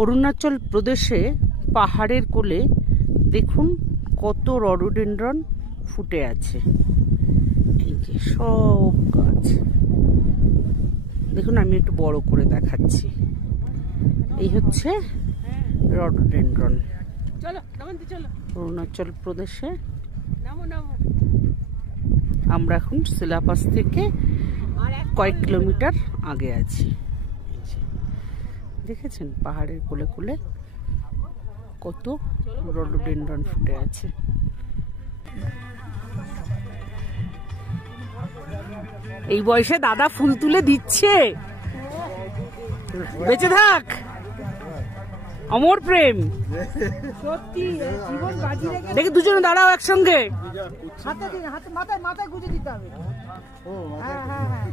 অরুণাচল প্রদেশে পাহাড়ের কোলে দেখুন কত রডোডেনড্রন ফুটে আছে। এই যে সব গাছ দেখুন, আমি একটু বড় করে দেখাচ্ছি। এই হচ্ছে রডোডেনড্রন অরুণাচল প্রদেশে। আমরা এখন সিলাপাস থেকে কয়েক কিলোমিটার আগে আছি। দেখেছেন পাহাড়ের কোলে কোলে কত রডোডেনড্রন ফুটে আছে। এই বয়সে দাদা ফুল তুলে দিচ্ছে। বেঁচে থাক, অমর প্রেম। সত্যি জীবন বাজি রেখে দেখি দুজনে দাঁড়াও একসঙ্গে। হাতে দিন, হাতে মাথায় মাথায় গুঁজে দিতে হবে। হ্যাঁ হ্যাঁ হ্যাঁ।